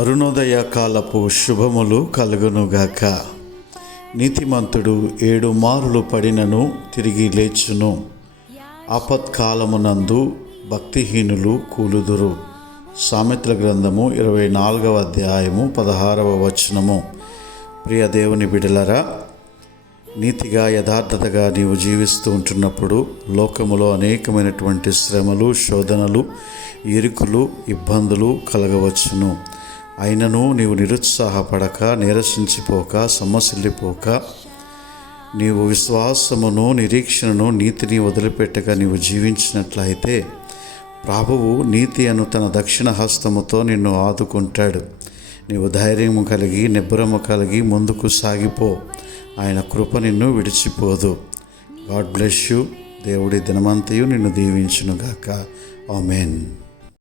అరుణోదయ కాలపు శుభములు కలుగునుగాక. నీతిమంతుడు 7 మారులు పడినను తిరిగి లేచును. ఆపత్కాలమునందు భక్తిహీనులు కూలుదురు. సామెతల గ్రంథము 24వ అధ్యాయము 16వ వచనము. ప్రియ దేవుని బిడ్డలారా, నీతిగా యథార్థతగా నీవు జీవిస్తూ ఉంటున్నప్పుడు లోకములో అనేకమైనటువంటి శ్రమలు, శోధనలు, ఇరుకులు, ఇబ్బందులు కలగవచ్చును. అయినను నీవు నిరుత్సాహపడక, నీరసించిపోక, సొమ్మసిల్లిపోక, నీవు విశ్వాసమును, నిరీక్షణను, నీతిని వదిలిపెట్టక నీవు జీవించినట్లయితే ప్రభువు నీతి అను తన దక్షిణ హస్తముతో నిన్ను ఆదుకుంటాడు. నీవు ధైర్యము కలిగి, నిబ్బరము కలిగి ముందుకు సాగిపో. ఆయన కృప నిన్ను విడిచిపోదు. God bless you. దేవుడి దినమంతయు నిన్ను దీవించునుగాక. ఆమెన్.